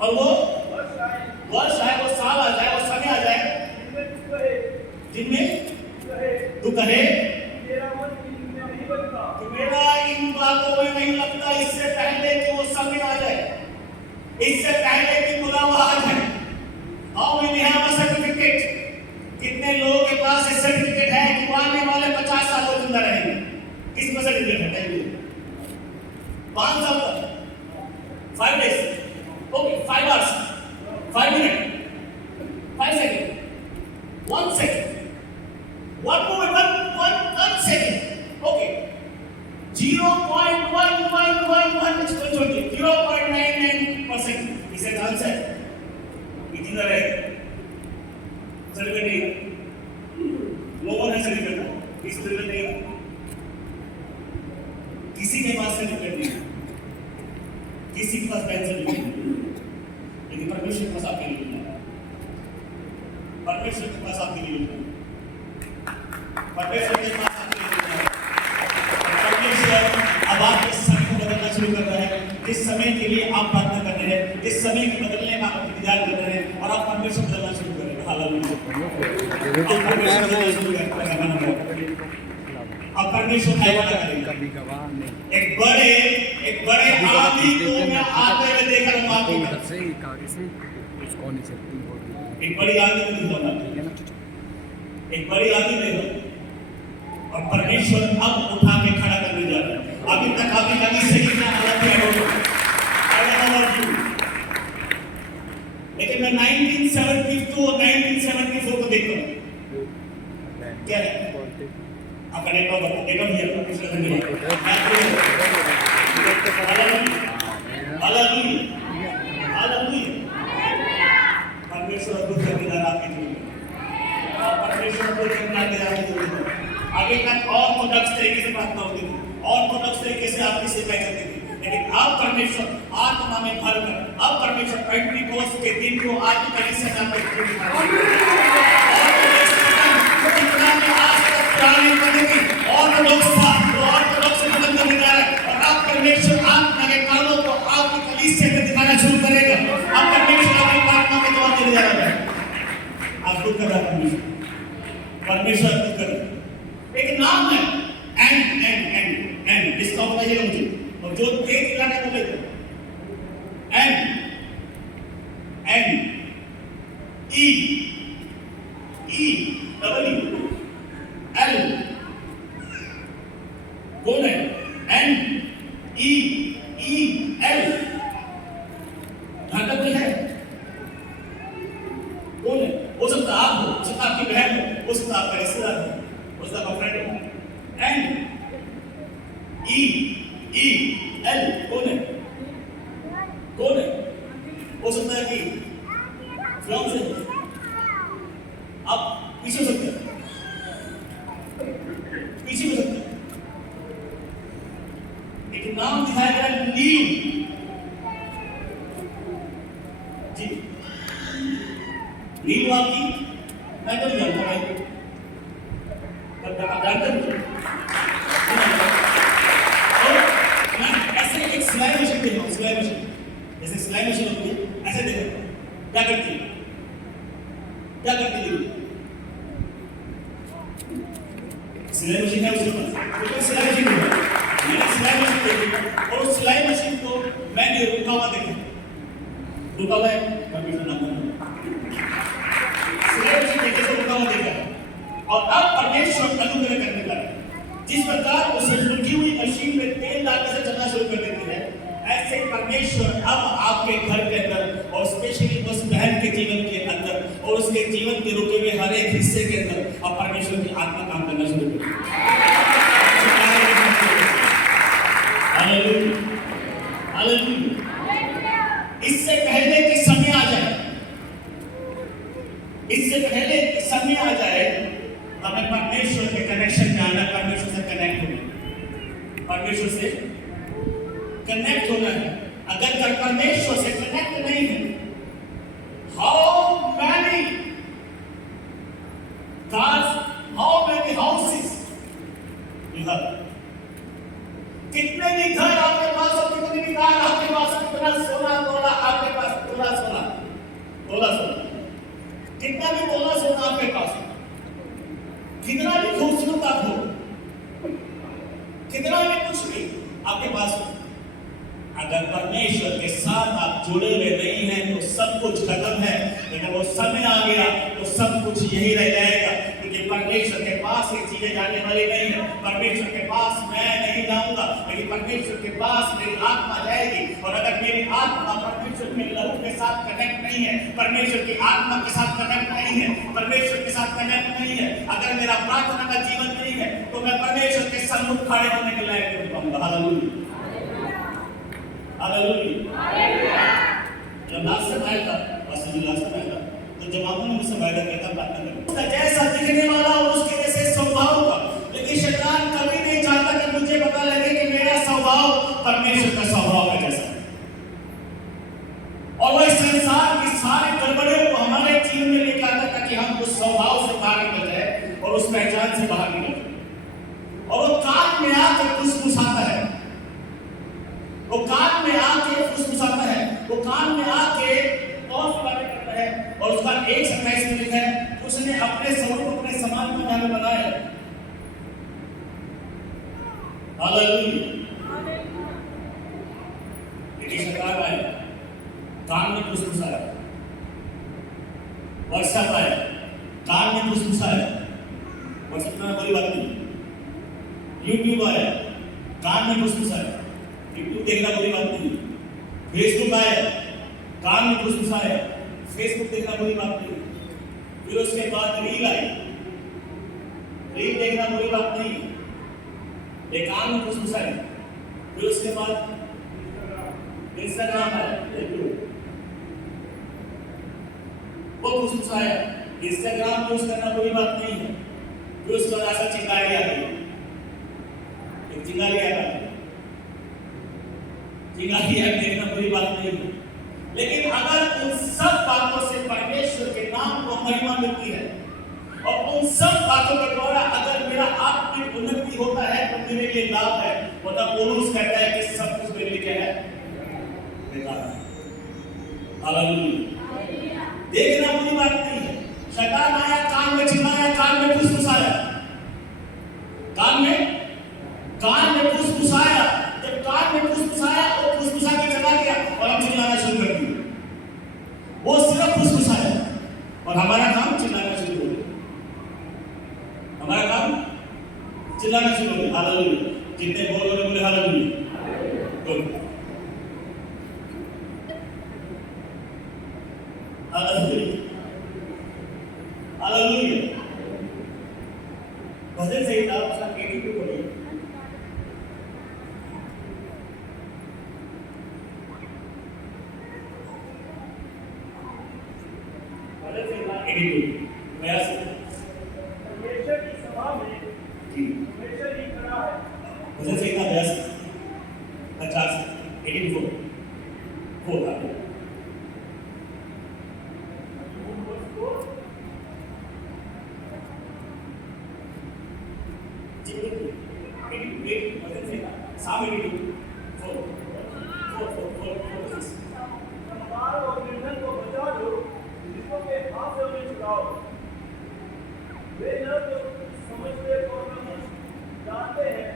और वो वर्ष आए, वो साल आ जाए, वो समय आ जाए जिनमें दुख है कि मेरा इन बातों में नहीं लगता, इससे पहले कि वो समय आ जाए, इससे पहले कि बुलावा आ जाए। How many have a certificate? कितने लोगों के पास ये सर्टिफिकेट है कि वो आने वाले 50 सालों जिंदा रहेंगे? किस पर सर्टिफिकेट है? 5 साल तक, 5 days, okay, 5 hours, 5 minutes, 5 seconds, 1 second, 1 moment, 1 second, okay, 0.1111 is 0.99% is an answer. इतना रहे सर्टिफिकेट नहीं, नो वन है सर्टिफिकेट, इस सर्टिफिकेट नहीं, किसी के पास सर्टिफिकेट नहीं, किसी के पास बैंक सर्टिफिकेट नहीं, लेकिन परमेश्वर के पास आपके लिए है, परमेश्वर के पास आपके लिए है, परमेश्वर के पास आपके लिए है। परमेश्वर अब आपके समय को बदलना शुरू कर रहा है। जिस समय के लिए आप प्रार्थना कर रहे हैं, जिस समय के बदलने का आप इंतजार कर रहे हैं, और आप परमेश्वर बदलना शुरू कर रहे हैं। हालेलुया। अब परमेश्वर एक बड़े आदमी को मैं आते हुए देखा हूं, आपको एक बड़ी आदमी को देखा, एक बड़ी आदमी देखा, और परमेश्वर अब उठा के खड़ा करने जा रहा है। अभी तक आपकी कभी से कितना हालत है, लेकिन मैं 1972 और 1974 को देखता हूँ। क्या है आपका date of birth? Date of year परमेश्वर अद्भुत करने जा रहा है, परमेश्वर अद्भुत करने जा रहा है। आगे तक और प्रोडक्ट्स तरीके से प्रार्थना होती थी, और प्रोडक्ट्स तरीके से आपकी सेवा करती थी, लेकिन आप परमेश्वर आत्मा में भर कर, अब परमेश्वर पेंटिकोस्ट के दिन को आपकी कलीसिया में आपके और आप परमेश्वर आत्मा के कामों को आपकी कलीसिया में दिखाना शुरू करेगा। अब परमेश्वर आपकी प्रार्थना में जवाब देने जा रहा है। आप खुद कर रहा है, परमेश्वर खुद कर रहा है। एक नाम है एंड इसका बताइएगा मुझे, और जो तेज दिलाने को लेकर एंड ई डबल एल कौन है? एल घातक कोई है? कौन है? हो सकता आप हो, हो सकता आपकी बहन हो, हो सकता आपका रिश्तेदार हो, हो सकता आपका फ्रेंड हो। एंड एल कौन है? कौन है? हो सकता है कि फ्लॉम से आप पीछे हो सकते हैं, पीछे हो सकते हैं, लेकिन नाम दिखाया गया नील जी। नील आपकी मैं तो नहीं जानता भाई, आप जानते हैं? ऐसे एक सिलाई मशीन देखो, सिलाई मशीन जैसे सिलाई मशीन होती है, ऐसे देखो क्या करती है, क्या करती है? सिलाई मशीन है उसके पास, सिलाई मशीन है, मैंने सिलाई मशीन देखी, और उस सिलाई मशीन को मैंने रुका हुआ देखा, रुका हुआ है सिलाई मशीन देखे से रुका हुआ देखा। और अब परमेश्वर अनुग्रह करने लगा, जिस प्रकार उसे रुकी हुई मशीन में तेल डालने से चलना शुरू कर देती है, ऐसे परमेश्वर अब आपके घर के अंदर, और स्पेशली उस बहन के जीवन के अंदर, और उसके जीवन के रुके हुए हर एक हिस्से के अंदर अब परमेश्वर की आत्मा काम करना शुरू करेगी। Hallelujah, hallelujah. इससे पहले कि समय आ जाए, इससे पहले कि समय आ जाए, हमें परमेश्वर के कनेक्शन में आना, परमेश्वर से कनेक्ट होना, परमेश्वर से कनेक्ट होना है। अगर परमेश्वर से कनेक्ट नहीं है, how many cars, how many houses you have, कितने भी घर आपके पास हो, कितनी भी कार आपके पास, कितना सोना तोड़ा आपके पास, थोड़ा जुड़े हुए नहीं हैं तो सब कुछ खत्म है, लेकिन वो समय आ गया तो सब कुछ यही रह जाएगा, क्योंकि परमेश्वर के पास ये चीजें जाने वाली नहीं है। परमेश्वर के पास मैं नहीं जाऊंगा, लेकिन परमेश्वर के पास मेरी आत्मा जाएगी। और अगर मेरी आत्मा परमेश्वर के लहू के साथ कनेक्ट नहीं है, परमेश्वर की आत्मा के साथ कनेक्ट नहीं है, परमेश्वर के साथ कनेक्ट नहीं है, अगर मेरा प्रार्थना का जीवन नहीं है, तो मैं परमेश्वर के सम्मुख खड़े होने के लायक नहीं पाऊंगा। Hallelujah, hallelujah. जब लास्ट में आया था, बस जी लास्ट में आया था, तो जब आपने मुझसे वायदा किया था प्रार्थना करने उसका जैसा दिखने वाला और उसके जैसे स्वभाव का, लेकिन शैतान कभी नहीं चाहता कि मुझे पता लगे कि मेरा स्वभाव परमेश्वर का स्वभाव है जैसा। और वह संसार की सारी गड़बड़ियों को हमारे जीवन में लेकर आता ताकि हम उस स्वभाव से बाहर निकल जाए और उस पहचान से बाहर निकल जाए। और वो कान में आके फुसफुसाता है, वो कान में आके फुसफुसाता है, वो कान में आके और बातें करता है। और उसका 1:27 में लिखा है, उसने अपने स्वरूप अपने समान में हमें बनाया। हालेलुया। लेकिन शैतान आया, कान में फुसफुसाया, व्हाट्सएप आया, कान में फुसफुसाया, व्हाट्सएप में बड़ी बात नहीं। यूट्यूब आया, कान में फुसफुसाया, यूट्यूब देखना बुरी बात नहीं। फेसबुक आया, कान में फुसफुसाया, फेसबुक देखना बुरी बात नहीं। फिर उसके बाद रील आई, रील देखना बुरी बात नहीं, ये कान में फुसफुसाया। फिर उसके बाद इंस्टाग्राम आया, वो फुसफुसाया, इंस्टाग्राम यूज करना बुरी बात नहीं है। फिर उसके बाद ऐसा चिंगारी आ गई, एक चिंगारी आ गई, चिंगारी देखना बुरी बात नहीं है। लेकिन अगर उन सब बातों से परमेश्वर के नाम को महिमा मिलती है और उन सब बातों के द्वारा अगर मेरा आत्मिक उन्नति होता है तो मेरे लिए लाभ है। मतलब पौलुस कहता है कि सब कुछ मेरे लिए क्या है, बेकार है। हालेलुया। देखना बुरी बात नहीं है। शैतान आया, कान में चिल्लाया, कान में फुसफुसाया, कान में फुसफुसाया। जब कान में फुसफुसाया और फुसफुसा के चला गया और हम चिल्लाना शुरू कर दिया। वो सिर्फ फुसफुसाया और हमारा काम चिल्लाना शुरू हो गया, हमारा काम चिल्लाना शुरू हो गया। हालेलुया। जितने बोल रहे बोले हालेलुया। Good, hallelujah, hallelujah. भजन संहिता 82 पढ़िए। परमेश्वर की सभा में परमेश्वर ही खड़ा है। भजन संहिता 50 84 और निर्धन को बचा लो, जिसको के हाथ से उन्हें छुड़ाओ। वे न तो समझते और न जानते हैं।